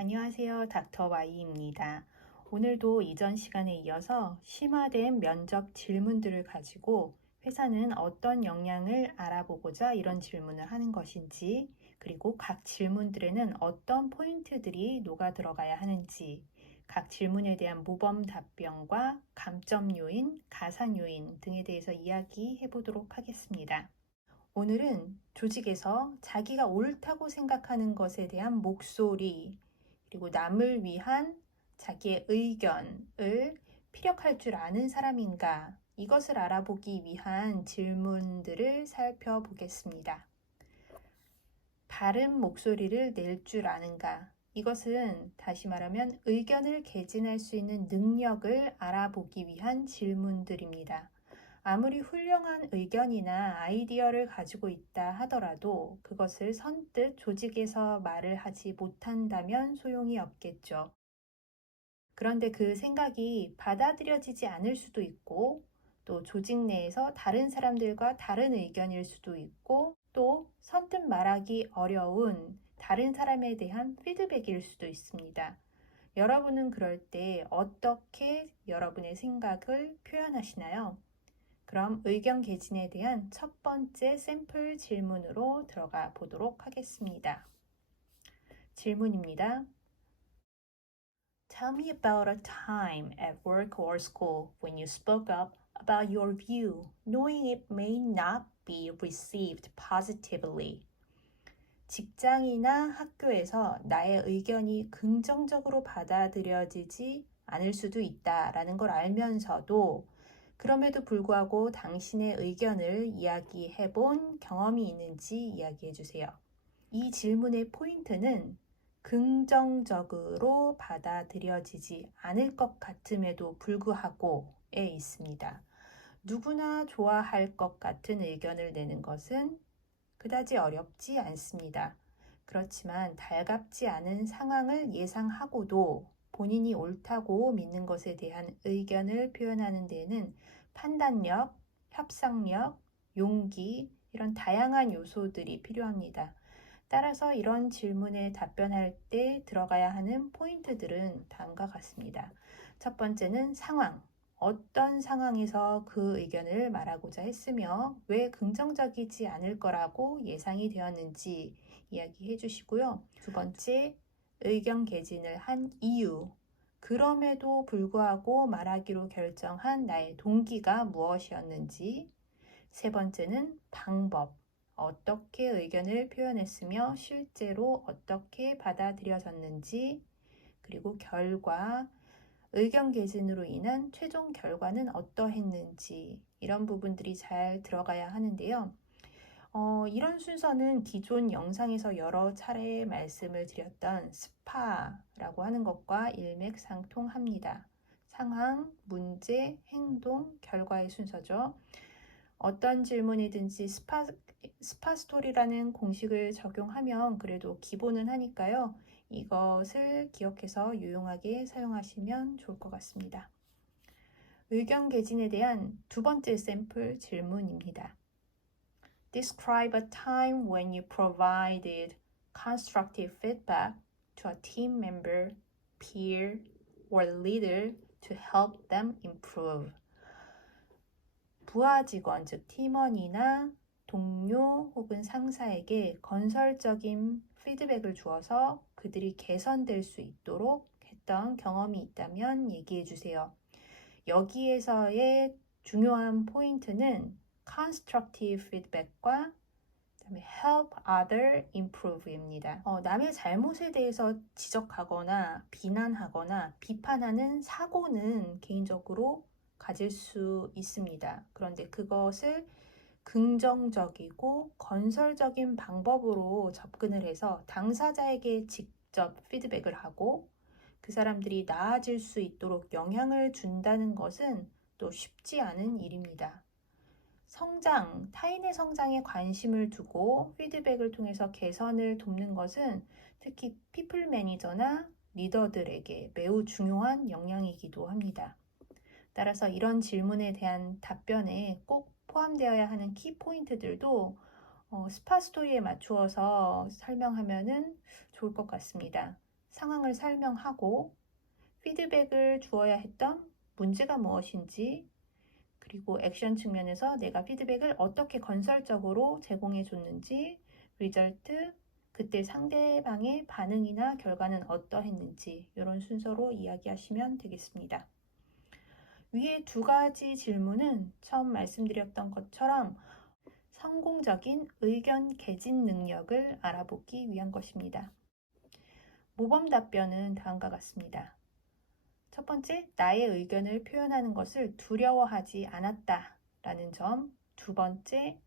안녕하세요. 닥터 Y입니다. 오늘도 이전 시간에 이어서 심화된 면접 질문들을 가지고 회사는 어떤 역량을 알아보고자 이런 질문을 하는 것인지, 그리고 각 질문들에는 어떤 포인트들이 녹아 들어가야 하는지, 각 질문에 대한 모범 답변과 감점 요인, 가산 요인 등에 대해서 이야기해 보도록 하겠습니다. 오늘은 조직에서 자기가 옳다고 생각하는 것에 대한 목소리, 그리고 남을 위한 자기의 의견을 피력할 줄 아는 사람인가, 이것을 알아보기 위한 질문들을 살펴보겠습니다. 바른 목소리를 낼 줄 아는가? 이것은 다시 말하면 의견을 개진할 수 있는 능력을 알아보기 위한 질문들입니다. 아무리 훌륭한 의견이나 아이디어를 가지고 있다 하더라도 그것을 선뜻 조직에서 말을 하지 못한다면 소용이 없겠죠. 그런데 그 생각이 받아들여지지 않을 수도 있고, 또 조직 내에서 다른 사람들과 다른 의견일 수도 있고, 또 선뜻 말하기 어려운 다른 사람에 대한 피드백일 수도 있습니다. 여러분은 그럴 때 어떻게 여러분의 생각을 표현하시나요? 그럼 의견 개진에 대한 첫 번째 샘플 질문으로 들어가 보도록 하겠습니다. 질문입니다. Tell me about a time at work or school when you spoke up about your view, knowing it may not be received positively. 직장이나 학교에서 나의 의견이 긍정적으로 받아들여지지 않을 수도 있다라는 걸 알면서도 그럼에도 불구하고 당신의 의견을 이야기해 본 경험이 있는지 이야기해 주세요. 이 질문의 포인트는 긍정적으로 받아들여지지 않을 것 같음에도 불구하고에 있습니다. 누구나 좋아할 것 같은 의견을 내는 것은 그다지 어렵지 않습니다. 그렇지만 달갑지 않은 상황을 예상하고도 본인이 옳다고 믿는 것에 대한 의견을 표현하는 데에는 판단력, 협상력, 용기, 이런 다양한 요소들이 필요합니다. 따라서 이런 질문에 답변할 때 들어가야 하는 포인트들은 다음과 같습니다. 첫 번째는 상황. 어떤 상황에서 그 의견을 말하고자 했으며 왜 긍정적이지 않을 거라고 예상이 되었는지 이야기해 주시고요. 두 번째, 의견 개진을 한 이유. 그럼에도 불구하고 말하기로 결정한 나의 동기가 무엇이었는지. 세 번째는 방법. 어떻게 의견을 표현했으며 실제로 어떻게 받아들여졌는지. 그리고 결과. 의견 개진으로 인한 최종 결과는 어떠했는지, 이런 부분들이 잘 들어가야 하는데요. 이런 순서는 기존 영상에서 여러 차례 말씀을 드렸던 스파라고 하는 것과 일맥상통합니다. 상황, 문제, 행동, 결과의 순서죠. 어떤 질문이든지 스파 스토리라는 공식을 적용하면 그래도 기본은 하니까요. 이것을 기억해서 유용하게 사용하시면 좋을 것 같습니다. 의견 개진에 대한 두 번째 샘플 질문입니다. Describe a time when you provided constructive feedback to a team member, peer, or leader to help them improve. 부하 직원, 즉 팀원이나 동료 혹은 상사에게 건설적인 피드백을 주어서 그들이 개선될 수 있도록 했던 경험이 있다면 얘기해 주세요. 여기에서의 중요한 포인트는 constructive feedback과 그다음에 help other improve입니다. 남의 잘못에 대해서 지적하거나 비난하거나 비판하는 사고는 개인적으로 가질 수 있습니다. 그런데 그것을 긍정적이고 건설적인 방법으로 접근을 해서 당사자에게 직접 피드백을 하고 그 사람들이 나아질 수 있도록 영향을 준다는 것은 또 쉽지 않은 일입니다. 성장, 타인의 성장에 관심을 두고 피드백을 통해서 개선을 돕는 것은 특히 피플 매니저나 리더들에게 매우 중요한 역량이기도 합니다. 따라서 이런 질문에 대한 답변에 꼭 포함되어야 하는 키포인트들도 스파 스토리에 맞추어서 설명하면 좋을 것 같습니다. 상황을 설명하고 피드백을 주어야 했던 문제가 무엇인지, 그리고 액션 측면에서 내가 피드백을 어떻게 건설적으로 제공해 줬는지, 리절트, 그때 상대방의 반응이나 결과는 어떠했는지 이런 순서로 이야기하시면 되겠습니다. 위에 두 가지 질문은 처음 말씀드렸던 것처럼 성공적인 의견 개진 능력을 알아보기 위한 것입니다. 모범 답변은 다음과 같습니다. 첫 번째, 나의 의견을 표현하는 것을 두려워하지 않았다 라는 점. 두 번째,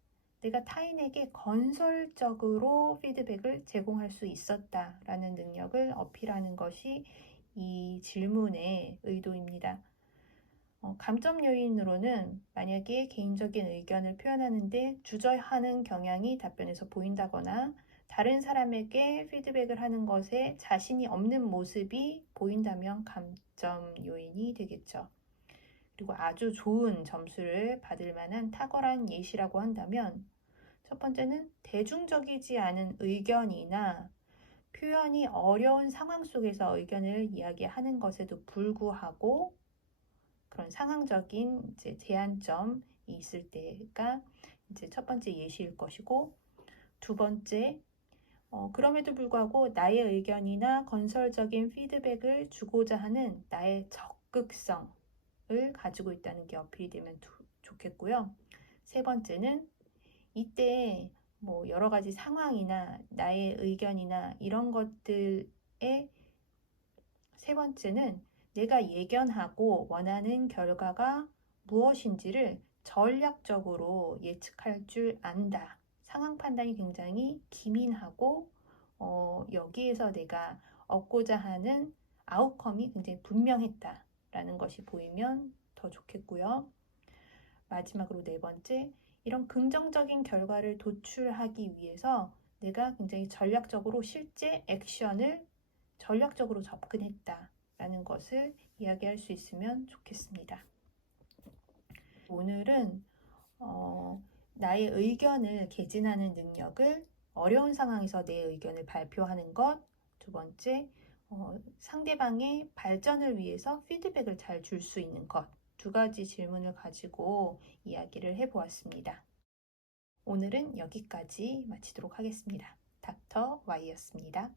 내가 타인에게 건설적으로 피드백을 제공할 수 있었다 라는 능력을 어필하는 것이 이 질문의 의도입니다. 감점 요인으로는 만약에 개인적인 의견을 표현하는데 주저하는 경향이 답변에서 보인다거나 다른 사람에게 피드백을 하는 것에 자신이 없는 모습이 보인다면 감점 요인이 되겠죠. 그리고 아주 좋은 점수를 받을 만한 탁월한 예시라고 한다면 첫 번째는 대중적이지 않은 의견이나 표현이 어려운 상황 속에서 의견을 이야기하는 것에도 불구하고 그런 상황적인 이제 제한점이 있을 때가 이제 첫 번째 예시일 것이고, 두 번째, 그럼에도 불구하고 나의 의견이나 건설적인 피드백을 주고자 하는 나의 적극성을 가지고 있다는 게 어필이 되면 좋겠고요. 세 번째는 이때 뭐 여러 가지 상황이나 나의 의견이나 이런 것들의 세 번째는 내가 예견하고 원하는 결과가 무엇인지를 전략적으로 예측할 줄 안다. 상황 판단이 굉장히 기민하고 여기에서 내가 얻고자 하는 아웃컴이 굉장히 분명했다라는 것이 보이면 더 좋겠고요. 마지막으로 네 번째, 이런 긍정적인 결과를 도출하기 위해서 내가 굉장히 전략적으로 실제 액션을 전략적으로 접근했다라는 것을 이야기할 수 있으면 좋겠습니다. 오늘은 나의 의견을 개진하는 능력을 어려운 상황에서 내 의견을 발표하는 것, 두 번째, 상대방의 발전을 위해서 피드백을 잘 줄 수 있는 것, 두 가지 질문을 가지고 이야기를 해보았습니다. 오늘은 여기까지 마치도록 하겠습니다. 닥터 Y였습니다.